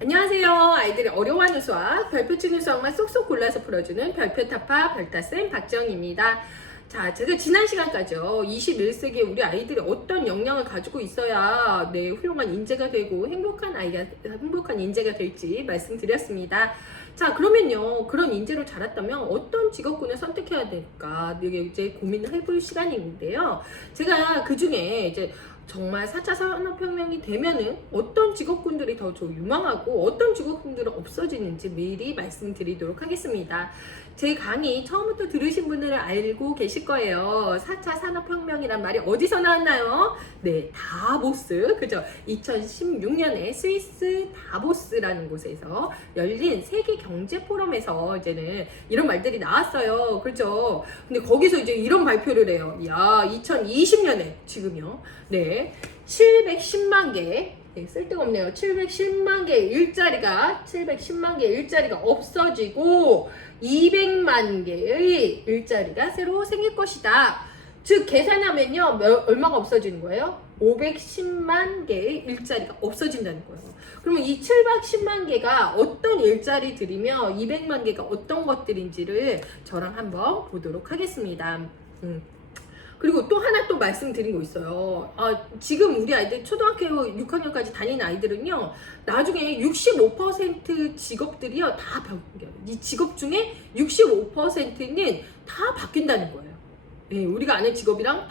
안녕하세요. 아이들이 어려워하는 수학, 별표 치는 수학만 쏙쏙 골라서 풀어주는 별표 타파 별타쌤 박지영입니다. 자, 제가 지난 시간까지요. 21세기에 우리 아이들이 어떤 역량을 가지고 있어야 훌륭한 인재가 되고 행복한 인재가 될지 말씀드렸습니다. 자, 그러면요. 그런 인재로 자랐다면 어떤 직업군을 선택해야 될까? 이게 이제 고민을 해볼 시간인데요. 제가 그 중에 이제 정말 4차 산업혁명이 되면은 어떤 직업군들이 더 유망하고 어떤 직업군들은 없어지는지 미리 말씀드리도록 하겠습니다. 제 강의 처음부터 들으신 분들은 알고 계실 거예요. 4차 산업혁명이란 말이 어디서 나왔나요? 네, 다보스. 그죠? 2016년에 스위스 다보스라는 곳에서 열린 세계 경제 포럼에서 이제는 이런 말들이 나왔어요. 그렇죠? 근데 거기서 이제 이런 발표를 해요. 야, 2020년에 지금요. 네. 710만 개, 쓸데없네요. 710만 개의 일자리가 없어지고 200만 개의 일자리가 새로 생길 것이다. 즉 계산하면요, 얼마가 없어지는 거예요? 510만 개의 일자리가 없어진다는 거예요. 그러면 이 710만 개가 어떤 일자리들이며 200만 개가 어떤 것들인지를 저랑 한번 보도록 하겠습니다. 그리고 또 하나 또 말씀드린 거 있어요. 지금 우리 아이들 초등학교 6학년까지 다니는 아이들은요, 나중에 65% 직업들이요, 다 바뀌어요. 이 직업 중에 65%는 다 바뀐다는 거예요. 네, 우리가 아는 직업이랑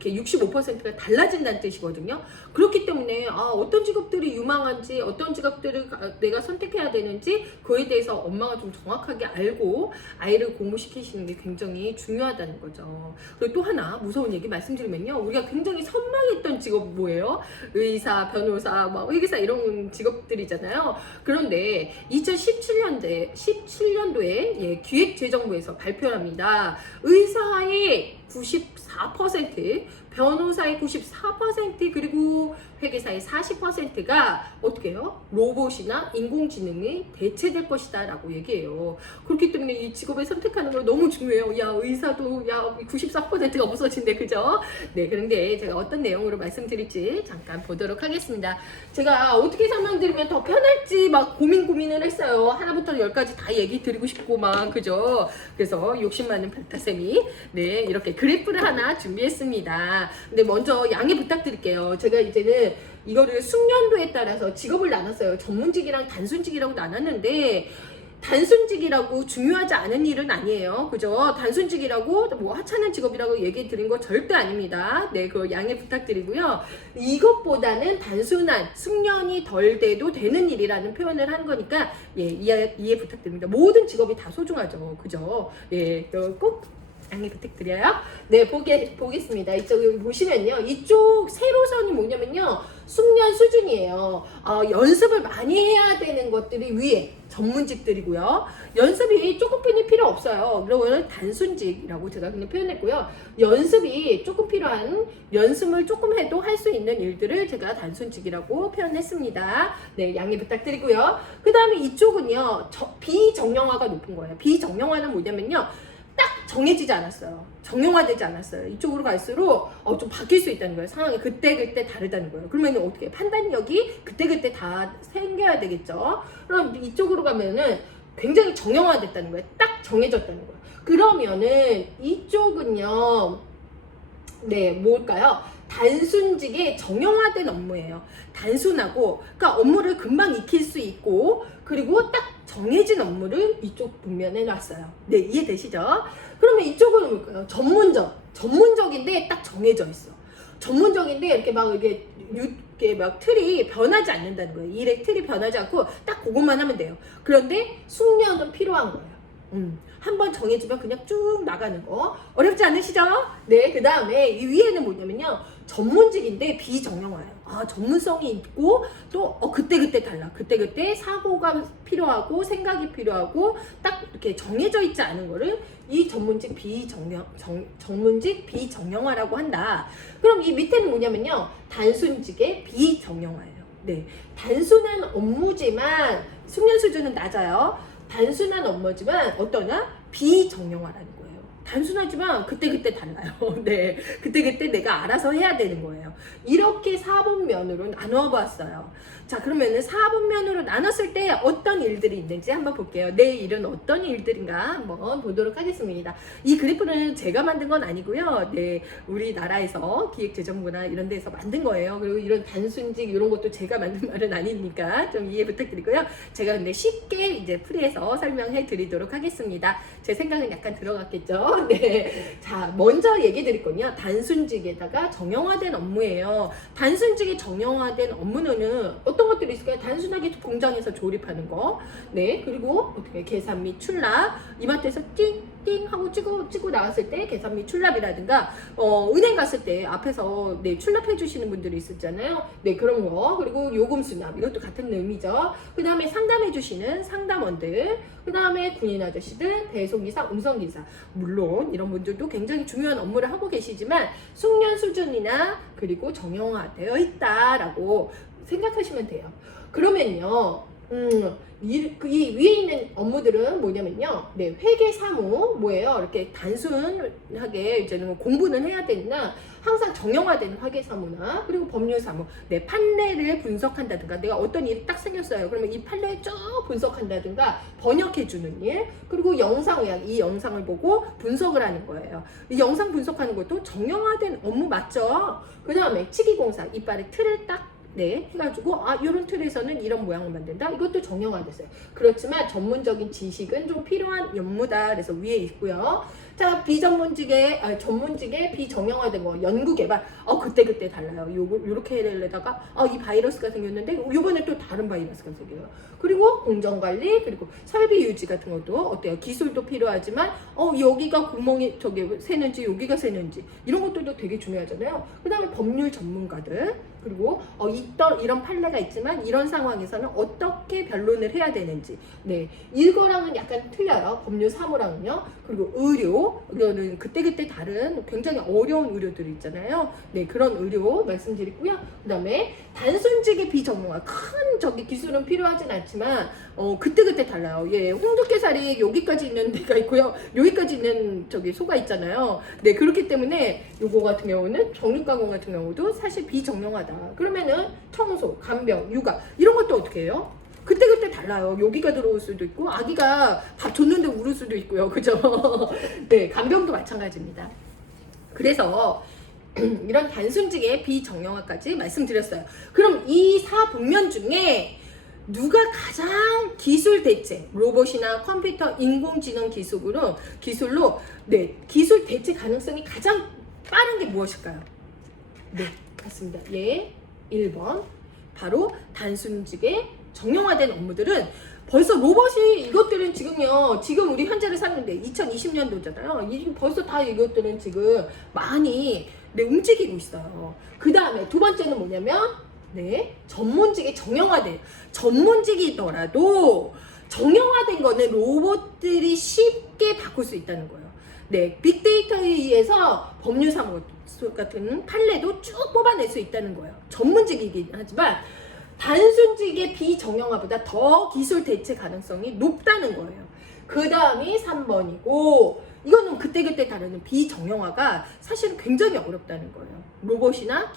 65%가 달라진다는 뜻이거든요. 그렇기 때문에 어떤 직업들이 유망한지, 어떤 직업들을 내가 선택해야 되는지 그에 대해서 엄마가 좀 정확하게 알고 아이를 공부시키시는 게 굉장히 중요하다는 거죠. 그리고 또 하나 무서운 얘기 말씀드리면요, 우리가 굉장히 선망했던 직업 뭐예요? 의사, 변호사, 회계사 이런 직업들이잖아요. 그런데 2017년도에 기획재정부에서 발표를 합니다. 의사의 94%, 변호사의 94%, 그리고 회계사의 40%가 어떻게 해요? 로봇이나 인공지능이 대체될 것이다 라고 얘기해요. 그렇기 때문에 이 직업을 선택하는 거 너무 중요해요. 야, 의사도 94%가 없어진대, 그죠? 네, 그런데 제가 어떤 내용으로 말씀드릴지 잠깐 보도록 하겠습니다. 제가 어떻게 설명드리면 더 편할지 고민을 했어요. 하나부터 10까지 다 얘기 드리고 싶고 그죠? 그래서 욕심 많은 별타쌤이 이렇게 그래프를 하나 준비했습니다. 근데 먼저 양해 부탁드릴게요. 제가 이제는 이거를 숙련도에 따라서 직업을 나눴어요. 전문직이랑 단순직이라고 나눴는데, 단순직이라고 중요하지 않은 일은 아니에요. 그죠? 단순직이라고 하찮은 직업이라고 얘기 드린 거 절대 아닙니다. 네, 그거 양해 부탁드리고요. 이것보다는 단순한 숙련이 덜 돼도 되는 일이라는 표현을 한 거니까 이해 부탁드립니다. 모든 직업이 다 소중하죠. 그죠? 꼭 양해 부탁드려요. 네, 보겠습니다. 이쪽 보시면요. 이쪽 세로선이 뭐냐면요, 숙련 수준이에요. 연습을 많이 해야 되는 것들이 위에 전문직들이고요. 연습이 조금 필요 없어요. 그러면 단순직이라고 제가 그냥 표현했고요. 연습이 조금 필요한, 연습을 조금 해도 할 수 있는 일들을 제가 단순직이라고 표현했습니다. 네, 양해 부탁드리고요. 그 다음에 이쪽은요, 비정형화가 높은 거예요. 비정형화는 뭐냐면요, 딱 정해지지 않았어요. 정형화되지 않았어요. 이쪽으로 갈수록 좀 바뀔 수 있다는 거예요. 상황이 그때 다르다는 거예요. 그러면 어떻게 판단력이 그때 다 생겨야 되겠죠. 그럼 이쪽으로 가면은 굉장히 정형화됐다는 거예요. 딱 정해졌다는 거예요. 그러면은 이쪽은요, 뭘까요? 단순직의 정형화된 업무예요. 단순하고, 그러니까 업무를 금방 익힐 수 있고, 그리고 딱 정해진 업무를 이쪽 분면에 놨어요. 네, 이해되시죠? 그러면 이쪽은 뭘까요? 전문적인데 딱 정해져 있어. 전문적인데 이렇게 틀이 변하지 않는다는 거예요. 일의 틀이 변하지 않고 딱 그것만 하면 돼요. 그런데 숙련은 필요한 거예요. 한번 정해지면 그냥 쭉 나가는 거. 어렵지 않으시죠? 네, 그 다음에 이 위에는 뭐냐면요, 전문직인데 비정형화예요. 전문성이 있고 또 그때 달라. 그때 사고가 필요하고 생각이 필요하고 딱 이렇게 정해져 있지 않은 거를 이 전문직 비정형화라고 한다. 그럼 이 밑에는 뭐냐면요, 단순직의 비정형화예요. 네, 단순한 업무지만 숙련 수준은 낮아요. 단순한 업무지만 어떠냐? 비정형화라는 거예요. 단순하지만 그때그때 달라요. 네. 그때그때 내가 알아서 해야 되는 거예요. 이렇게 4분면으로 나누어 보았어요. 자, 그러면은 4분면으로 나눴을 때 어떤 일들이 있는지 한번 볼게요. 내 일은 어떤 일들인가 한번 보도록 하겠습니다. 이 그래프는 제가 만든 건 아니고요. 네. 우리나라에서 기획재정부나 이런 데서 만든 거예요. 그리고 이런 단순직 이런 것도 제가 만든 말은 아니니까 좀 이해 부탁드리고요. 제가 근데 쉽게 이제 풀이해서 설명해 드리도록 하겠습니다. 제 생각은 약간 들어갔겠죠? 네. 자, 먼저 얘기 드릴 건요. 단순직에다가 정형화된 업무예요. 단순직에 정형화된 업무는 어떤 것들이 있을까요? 단순하게 공장에서 조립하는 거. 네. 그리고 어떻게 계산 및 출납. 이마트에서 띵띵 하고 찍고 나왔을 때 계산 및 출납이라든가 은행 갔을 때 앞에서 네, 출납해 주시는 분들이 있었잖아요. 네, 그런 거. 그리고 요금 수납. 이것도 같은 의미죠. 그 다음에 상담해 주시는 상담원들. 그 다음에 군인 아저씨들, 배송기사, 음성기사. 물론 이런 분들도 굉장히 중요한 업무를 하고 계시지만 숙련 수준이나 그리고 정형화되어 있다라고 생각하시면 돼요. 그러면요. 이 위에 있는 업무들은 뭐냐면요. 네, 회계 사무 뭐예요? 이렇게 단순하게 이제는 공부는 해야 되나 항상 정형화된 회계 사무나 그리고 법률 사무, 네, 판례를 분석한다든가 내가 어떤 일이 딱 생겼어요. 그러면 이 판례 쭉 분석한다든가 번역해 주는 일, 그리고 영상 의학 이 영상을 보고 분석을 하는 거예요. 이 영상 분석하는 것도 정형화된 업무 맞죠? 그 다음에 치기공사 이빨의 틀을 딱 네, 해가지고 이런 틀에서는 이런 모양을 만든다. 이것도 정형화됐어요. 그렇지만 전문적인 지식은 좀 필요한 업무다. 그래서 위에 있고요. 자, 전문직의 비정형화된 거 연구 개발. 그때 달라요. 요렇게 해내다가 이 바이러스가 생겼는데 요번에 또 다른 바이러스가 생겨요. 그리고 공정관리, 그리고 설비 유지 같은 것도 어때요? 기술도 필요하지만 여기가 구멍이 새는지 여기가 새는지 이런 것들도 되게 중요하잖아요. 그 다음에 법률 전문가들, 그리고 이런 판례가 있지만 이런 상황에서는 어떻게 변론을 해야 되는지. 네, 이거랑은 약간 틀려요. 법률 사무랑은요. 그리고 의료, 이거는 그때 다른 굉장히 어려운 의료들이 있잖아요. 네, 그런 의료 말씀드리고요. 그 다음에 단순직의 비정형화, 큰 기술은 필요하진 않지만 그때 달라요. 예, 홍두깨살이 여기까지 있는 데가 있고요. 여기까지 있는 소가 있잖아요. 네, 그렇기 때문에 요거 같은 경우는 정육가공 같은 경우도 사실 비정형화다. 그러면은 청소, 간병, 육아 이런 것도 어떻게 해요? 그때 달라요. 여기가 들어올 수도 있고 아기가 밥 줬는데 울을 수도 있고요. 그죠? 네, 간병도 마찬가지입니다. 그래서 이런 단순직의 비정형화까지 말씀드렸어요. 그럼 이 4분면 중에 누가 가장 기술 대체, 로봇이나 컴퓨터, 인공지능 기술로 네, 기술 대체 가능성이 가장 빠른 게 무엇일까요? 네, 맞습니다. 예, 1번. 바로 단순직의 정형화된 업무들은 벌써 로봇이 이것들은 지금 우리 현재를 샀는데 2020년도잖아요. 벌써 다 이것들은 지금 많이 움직이고 있어요. 그 다음에 두 번째는 뭐냐면 네, 전문직의 정형화된 전문직이더라도 정형화된 거는 로봇들이 쉽게 바꿀 수 있다는 거예요. 네, 빅데이터에 의해서 법률 사무 같은 판례도 쭉 뽑아낼 수 있다는 거예요. 전문직이긴 하지만 단순직의 비정형화보다 더 기술 대체 가능성이 높다는 거예요. 그 다음이 3번이고 이거는 그때 다르는 비정형화가 사실은 굉장히 어렵다는 거예요. 로봇이나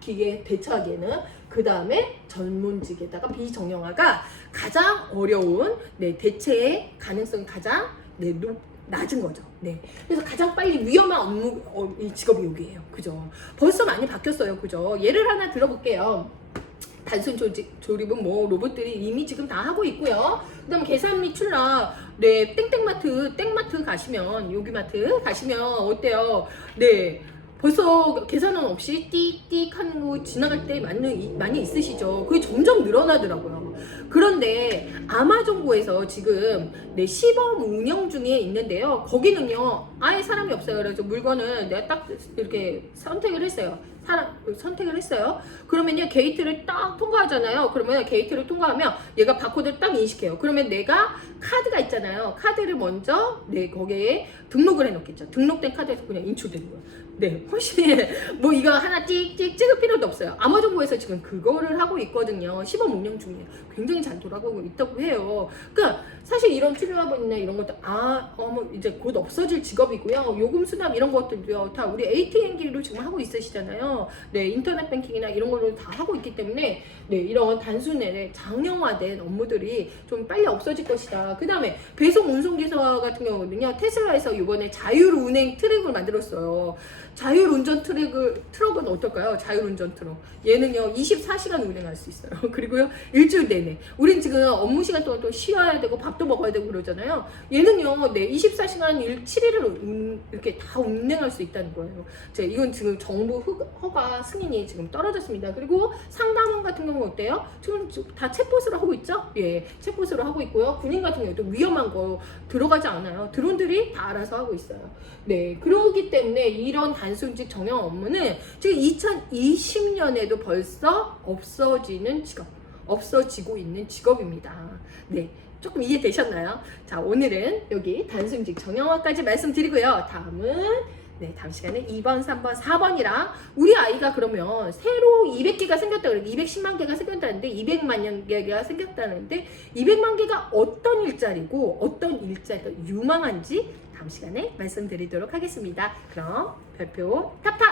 기계 대처하기에는. 그 다음에 전문직에다가 비정형화가 가장 어려운 대체의 가능성이 가장 낮은 거죠. 네. 그래서 가장 빨리 위험한 직업이 여기예요. 그죠? 벌써 많이 바뀌었어요. 그죠? 예를 하나 들어볼게요. 단순 조립은 로봇들이 이미 지금 다 하고 있고요. 그 다음에 계산 및 출납, 네, 땡마트 가시면, 요기마트 가시면 어때요? 네, 벌써 계산원 없이 띡띡 하는 거 지나갈 때 많이 있으시죠? 그게 점점 늘어나더라고요. 그런데 아마존고에서 지금 시범 운영 중에 있는데요. 거기는요, 아예 사람이 없어요. 그래서 물건을 내가 딱 이렇게 선택을 했어요. 선택을 했어요. 그러면요 게이트를 딱 통과하잖아요. 그러면 게이트를 통과하면 얘가 바코드를 딱 인식해요. 그러면 내가 카드가 있잖아요. 카드를 먼저 거기에 등록을 해놓겠죠. 등록된 카드에서 그냥 인출되는 거예요. 네, 훨씬 뭐 이거 하나 찍찍 찍을 필요도 없어요. 아마존고에서 지금 그거를 하고 있거든요. 시범 운영 중이에요. 굉장히 잘 돌아가고 있다고 해요. 그러니까 사실 이런 출연화분이나 이런 것도 이제 곧 없어질 직업이고요. 요금 수납 이런 것들도요. 다 우리 ATM기로 지금 하고 있으시잖아요. 네, 인터넷 뱅킹이나 이런 걸로 다 하고 있기 때문에 네, 이런 단순에 장형화된 업무들이 좀 빨리 없어질 것이다. 그 다음에 배송 운송기사 같은 경우는요. 테슬라에서 이번에 자율운행 트랙을 만들었어요. 자율운전 트럭은 어떨까요? 자율운전 트럭. 얘는요, 24시간 운행할 수 있어요. 그리고요, 일주일 내내. 우린 지금 업무 시간 동안 또 쉬어야 되고 밥도 먹어야 되고 그러잖아요. 얘는요, 네, 24시간 7일을 이렇게 다 운행할 수 있다는 거예요. 이건 지금 정부 허가 승인이 지금 떨어졌습니다. 그리고 상담원 같은 경우는 어때요? 지금 다 챗봇으로 하고 있죠? 예, 챗봇으로 하고 있고요. 군인 같은 경우도 위험한 거 들어가지 않아요. 드론들이 다 알아서 하고 있어요. 네, 그러기 때문에 이런 단순직 정형 업무는 지금 2020년에도 벌써 없어지고 있는 직업입니다. 네, 조금 이해되셨나요? 자, 오늘은 여기 단순직 정형화까지 말씀드리고요. 다음 시간에 2번, 3번, 4번이랑 우리 아이가 그러면 새로 200개가 생겼다 그래. 210만 개가 생겼다는데 200만 개가 생겼다는데 200만 개가 어떤 일자리고 어떤 일자리가 유망한지 다음 시간에 말씀드리도록 하겠습니다. 그럼 별표 탑탑!